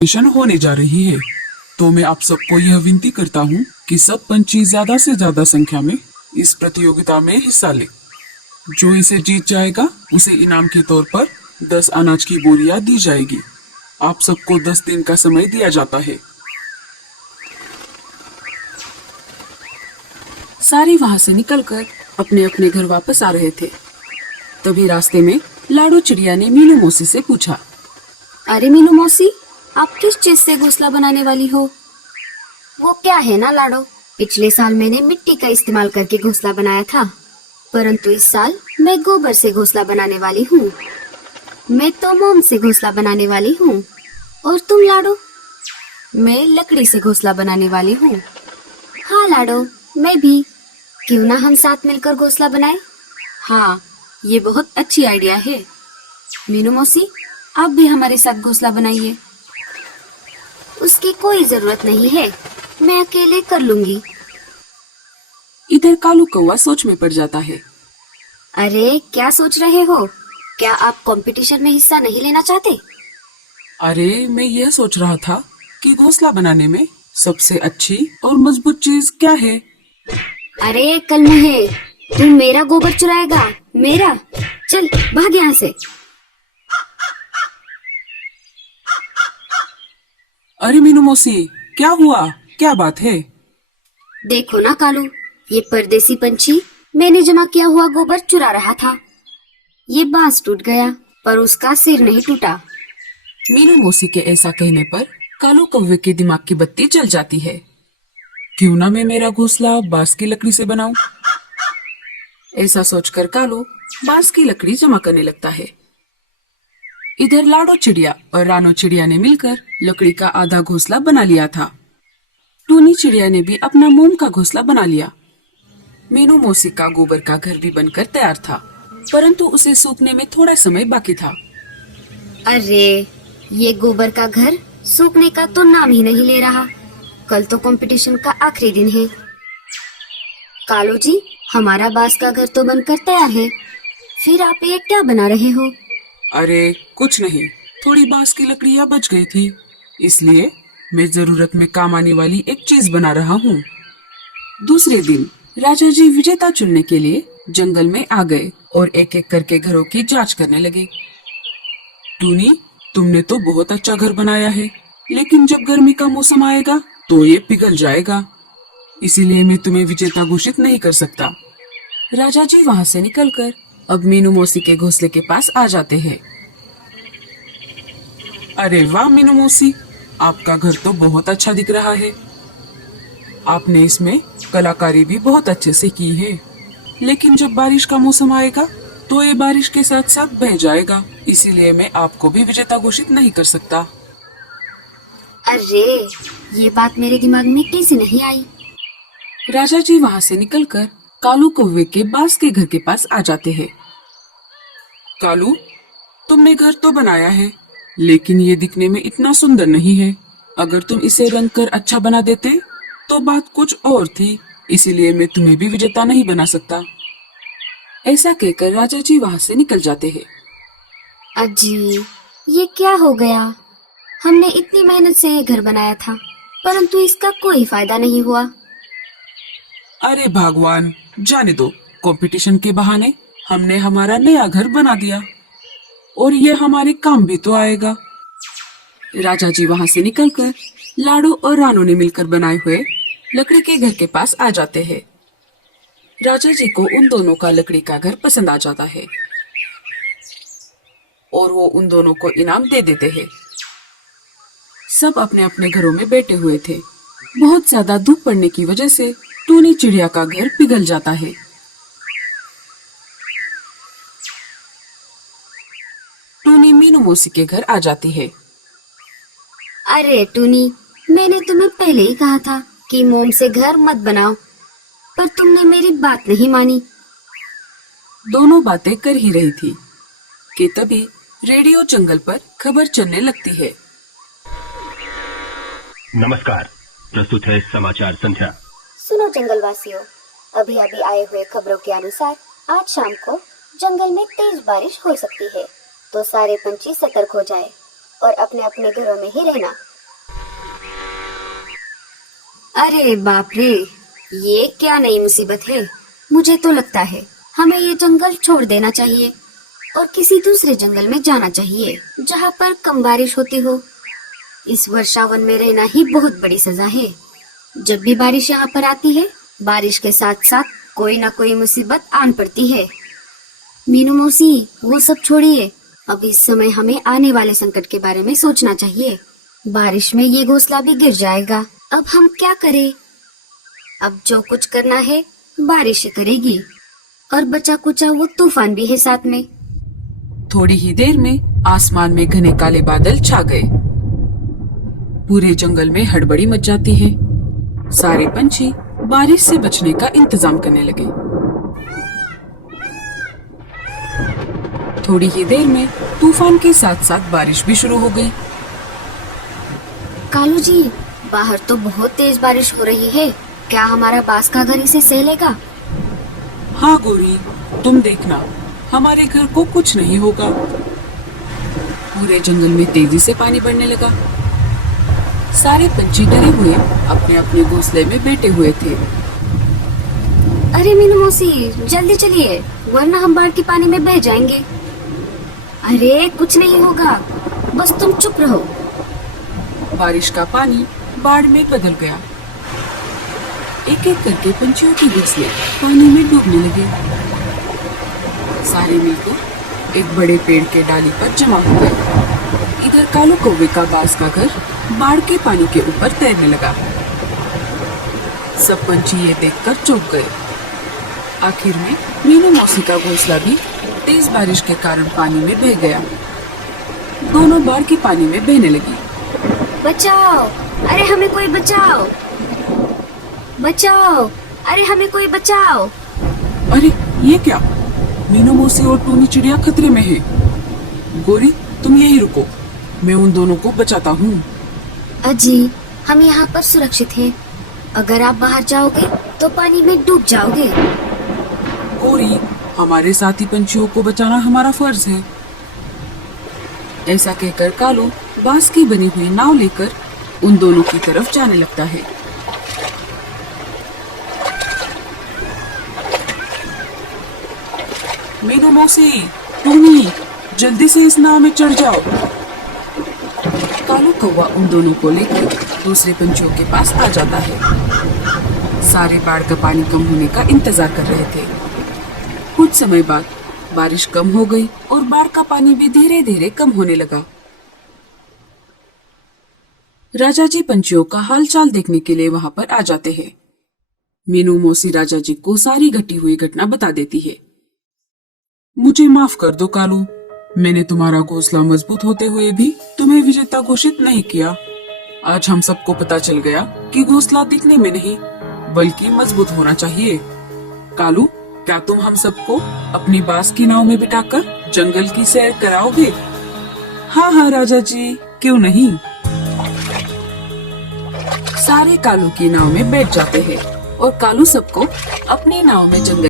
Mission होने जा रही है। तो मैं आप सबको यह विनती करता हूँ कि सब पंछी ज्यादा से ज्यादा संख्या में इस प्रतियोगिता में हिस्सा ले। जो इसे जीत जाएगा उसे इनाम के तौर पर 10 अनाज की बोरियां दी जाएगी। आप सबको 10 दिन का समय दिया जाता है। सारे वहां से निकलकर अपने अपने घर वापस आ रहे थे। तभी रास्ते में लाडो चिड़िया ने मीनू मौसी से पूछा, अरे मीनू मौसी, आप किस चीज से घोंसला बनाने वाली हो? वो क्या है ना लाडो, पिछले साल मैंने मिट्टी का इस्तेमाल करके घोंसला बनाया था, परंतु इस साल मैं गोबर से घोंसला बनाने वाली हूँ। मैं तो मोम से घोंसला बनाने वाली हूँ। और तुम लाडो? मैं लकड़ी से घोंसला बनाने वाली हूँ। हाँ लाडो, मैं भी। क्यों ना हम साथ मिलकर घोंसला बनाए? हाँ, ये बहुत अच्छी आइडिया है। मीनू मौसी, आप भी हमारे साथ घोंसला बनाइए। उसकी कोई जरूरत नहीं है, मैं अकेले कर लूंगी। इधर कालू कौवा सोच में पड़ जाता है। अरे क्या सोच रहे हो? क्या आप कंपटीशन में हिस्सा नहीं लेना चाहते? अरे मैं यह सोच रहा था कि घोंसला बनाने में सबसे अच्छी और मजबूत चीज क्या है। अरे कल मुहे, तू मेरा गोबर चुराएगा? मेरा? चल भाग यहाँ से। अरे मीनू मौसी, क्या हुआ? क्या बात है? देखो ना कालू, ये परदेसी पंछी मैंने जमा किया हुआ गोबर चुरा रहा था। ये बांस टूट गया पर उसका सिर नहीं टूटा। मीनू मौसी के ऐसा कहने पर कालू कौवे के दिमाग की बत्ती जल जाती है। क्यों ना मैं मेरा घोंसला बांस की लकड़ी से बनाऊं। ऐसा सोचकर कालू बांस की लकड़ी जमा करने लगता है। इधर लाडो चिड़िया और रानो चिड़िया ने मिलकर लकड़ी का आधा घोंसला बना लिया था। टूनी चिड़िया ने भी अपना मोम का घोंसला बना लिया। मीनू मौसी का गोबर का घर भी बनकर तैयार था, परंतु उसे सूखने में थोड़ा समय बाकी था। अरे ये गोबर का घर सूखने का तो नाम ही नहीं ले रहा। कल तो कंपटीशन का आखिरी दिन है। कालू जी, हमारा बांस का घर तो बनकर तैयार है, फिर आप ये क्या बना रहे हो? अरे कुछ नहीं, थोड़ी बांस की लकड़ियां बच गई थी, इसलिए मैं जरूरत में काम आने वाली एक चीज बना रहा हूँ। दूसरे दिन राजा जी विजेता चुनने के लिए जंगल में आ गए और एक एक करके घरों की जांच करने लगे। टूनी, तुमने तो बहुत अच्छा घर बनाया है, लेकिन जब गर्मी का मौसम आएगा तो ये पिघल जाएगा, इसीलिए मैं तुम्हें विजेता घोषित नहीं कर सकता। राजा जी वहाँ से निकलकर अब मीनू मौसी के घोंसले के पास आ जाते हैं। अरे वाह मीनू मौसी, आपका घर तो बहुत अच्छा दिख रहा है। आपने इसमें कलाकारी भी बहुत अच्छे से की है, लेकिन जब बारिश का मौसम आएगा तो ये बारिश के साथ साथ बह जाएगा, इसीलिए मैं आपको भी विजेता घोषित नहीं कर सकता। अरे ये बात मेरे दिमाग में कैसे नहीं आई? राजा जी वहाँ से निकलकर कालू कौवे के बांस के घर के पास आ जाते हैं। कालू, तुमने घर तो बनाया है, लेकिन ये दिखने में इतना सुंदर नहीं है। अगर तुम इसे रंग कर अच्छा बना देते तो बात कुछ और थी, इसीलिए मैं तुम्हें भी विजेता नहीं बना सकता। ऐसा कहकर राजा जी वहाँ से निकल जाते हैं। अजी, ये क्या हो गया? हमने इतनी मेहनत से ये घर बनाया था, परंतु इसका कोई फायदा नहीं हुआ। अरे भगवान, जाने दो। कंपटीशन के बहाने हमने हमारा नया घर बना दिया और ये हमारे काम भी तो आएगा। राजा जी वहाँ से निकलकर लाडो और रानो ने मिलकर बनाए हुए लकड़ी के घर के पास आ जाते हैं। राजा जी को उन दोनों का लकड़ी का घर पसंद आ जाता है और वो उन दोनों को इनाम दे देते हैं। सब अपने अपने घरों में बैठे हुए थे। बहुत ज्यादा धूप पड़ने की वजह से टूनी चिड़िया का घर पिघल जाता है। टूनी मीनू मौसी के घर आ जाती है। अरे टूनी, मैंने तुम्हें पहले ही कहा था कि मोम से घर मत बनाओ, पर तुमने मेरी बात नहीं मानी। दोनों बातें कर ही रही थी कि तभी रेडियो जंगल पर खबर चलने लगती है। नमस्कार, प्रस्तुत है समाचार संध्या। सुनो जंगलवासियों, अभी अभी आए हुए खबरों के अनुसार आज शाम को जंगल में तेज बारिश हो सकती है, तो सारे पंछी सतर्क हो जाए और अपने अपने घरों में ही रहना। अरे बाप रे, ये क्या नई मुसीबत है। मुझे तो लगता है हमें ये जंगल छोड़ देना चाहिए और किसी दूसरे जंगल में जाना चाहिए जहाँ पर कम बारिश होती हो। इस वर्षावन में रहना ही बहुत बड़ी सजा है। जब भी बारिश यहाँ पर आती है, बारिश के साथ साथ कोई ना कोई मुसीबत आन पड़ती है। मीनू मौसी, वो सब छोड़िए, अब इस समय हमें आने वाले संकट के बारे में सोचना चाहिए। बारिश में ये घोंसला भी गिर जाएगा। अब हम क्या करें? अब जो कुछ करना है बारिश ही करेगी, और बचा कुचा वो तूफान भी है साथ में। थोड़ी ही देर में आसमान में घने काले बादल छा गए। पूरे जंगल में हड़बड़ी मच जाती है। सारे पंछी बारिश से बचने का इंतजाम करने लगे। थोड़ी ही देर में तूफान के साथ साथ बारिश भी शुरू हो गई। कालू जी, बाहर तो बहुत तेज बारिश हो रही है। क्या हमारा बांस का घर इसे सह लेगा? हाँ गोरी, तुम देखना, हमारे घर को कुछ नहीं होगा। पूरे जंगल में तेजी से पानी बढ़ने लगा। सारे पंछी डरे हुए अपने अपने घोंसले में बैठे हुए थे। अरे मीनू मौसी, जल्दी चलिए, वरना हम बाढ़ के पानी में बह जाएंगे। अरे कुछ नहीं होगा, बस तुम चुप रहो। बारिश का पानी बाढ़ में बदल गया। एक एक करके पंछियों के घोंसले पानी में डूबने लगे। सारे मिलकर एक बड़े पेड़ के डाली पर जमा हो गए। इधर कालू कौवे का बांस का घर बाढ़ के पानी के ऊपर तैरने लगा। सब पंछी ये देखकर चौंक गए। आखिर में मीनू मौसी का घोंसला भी तेज बारिश के कारण पानी में बह गया। दोनों बाढ़ के पानी में बहने लगी। बचाओ, अरे हमें कोई बचाओ, बचाओ, अरे हमें कोई बचाओ। अरे ये क्या, मीनू मौसी और टूनी चिड़िया खतरे में है। गोरी, तुम यहीं रुको, मैं उन दोनों को बचाता हूँ। अजी, हम यहाँ पर सुरक्षित हैं। अगर आप बाहर जाओगे तो पानी में डूब जाओगे। गोरी, हमारे साथी पंछियों को बचाना हमारा फर्ज है। ऐसा कहकर कालू बांस की बनी हुई नाव लेकर उन दोनों की तरफ जाने लगता है। मीनू मौसी, टूनी, जल्दी से इस नाव में चढ़ जाओ। कालू कौवा उन दोनों को लेकर दूसरे पंछियों के पास आ जाता है। सारे बाढ़ का पानी कम होने का इंतजार कर रहे थे। कुछ समय बाद बारिश कम हो गई और बाढ़ का पानी भी धीरे धीरे कम होने लगा। राजा जी पंछियों का हालचाल देखने के लिए वहां पर आ जाते हैं। मीनू मौसी राजा जी को सारी घटी हुई घटना बता देती है। मुझे माफ कर दो कालू, मैंने तुम्हारा घोंसला मजबूत होते हुए भी तुम्हें विजेता घोषित नहीं किया। आज हम सबको पता चल गया कि घोंसला दिखने में नहीं बल्कि मजबूत होना चाहिए। कालू, क्या तुम हम सबको अपनी बांस की नाव में बिठाकर जंगल की सैर कराओगे? हाँ हाँ राजा जी, क्यों नहीं। सारे कालू की नाव में बैठ जाते हैं और कालू सबको अपनी नाव में जंगल